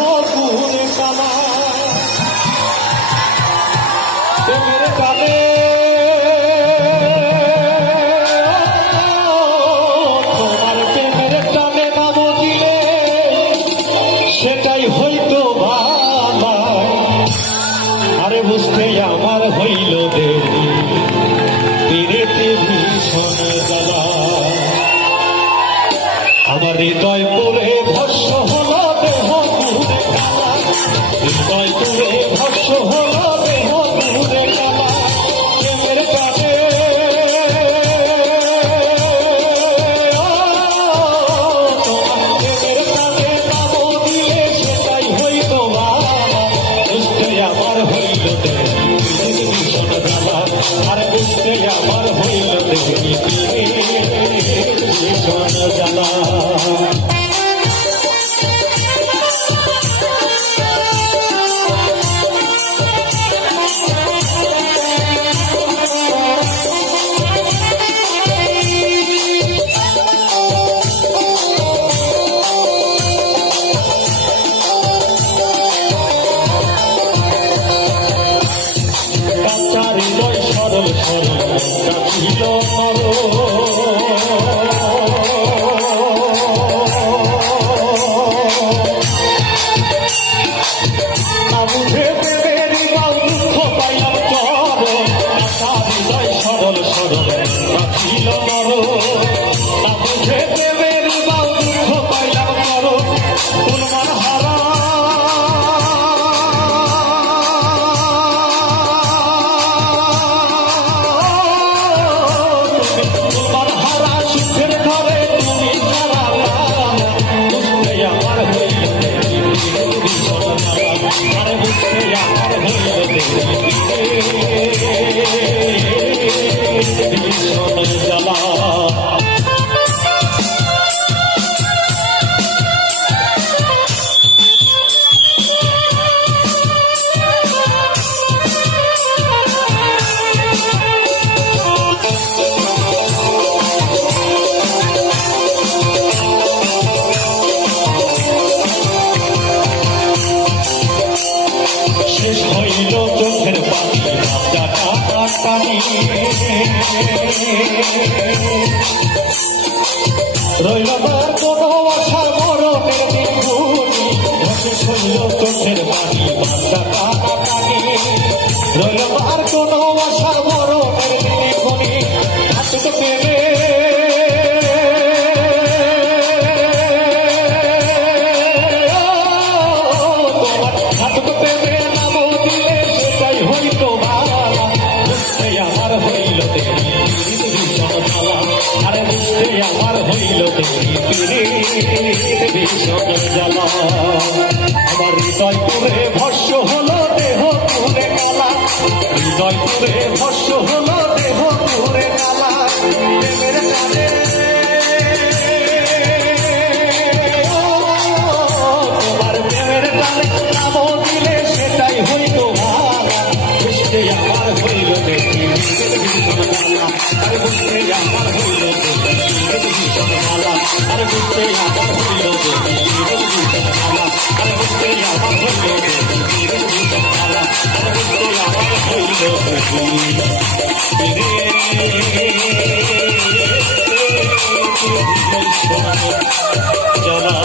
পুরে কালা প্রেমের টানে তোমার প্রেমের টানে নাম দিলে সেটাই হইতো ভাই আরে বুঝতে আমার হইল দেরি পীড়িতে ভীষণ জ্বালা আমার হৃদয় পুরে ভস্য হলো দেহ পুরে কালা হৃদয় পুরে ভস্য হলো দেহ পুরে কালা প্রেমের টানে তোমার প্রেমের টানে নাম দিলে সেটাই হইতো ভালা বুঝতে আমার হইল দেরি ভীষণ জ্বালা আর বুঝতে আমার হইল দেরি ভীষণ জ্বালা হৃদয় সরল সরল ছিল বুঝে প্রেমের গাও দুঃখ পাইলাম কর হৃদয় সরল সরল ছিল না বুঝে প্রেমের গাও দুঃখ পাইলাম কর ফুলমান হারা শেষ হইল চোখের পানি টানি রইল তার কোনো আশা মরণের দিনগুনি শেষ হইল চোখের পানি টানি রইল তার কোনো আশা মরণের দিনগুনি হাত পেলে তোমার হাত পেলে হইতো ভালা বুঝতে আমার হইল দেরি ভীষণ জ্বালা আরে বুঝতে আমার হইল দেরি ভীষণ জ্বালা আমার হৃদয় পুরে ভস্য হলো দেহ পুরে কালা হৃদয় পুরে ভস্য হলো দেহ পুরে কালা প্রেমের টানে তোমার প্রেমের টানে নাম দিলে সেটাই হইতো আমার হইল দেখি ভীষণ জ্বালা আর বুঝতে আমার হইল দেখি ভীষণ জ্বালা আর বুঝতে আমার হইল দেখি ভীষণ জ্বালা আর বুঝতে আমার হইল দেখি ভীষণ জ্বালা আর বুঝতে আমার হইল দেখি জ্বালা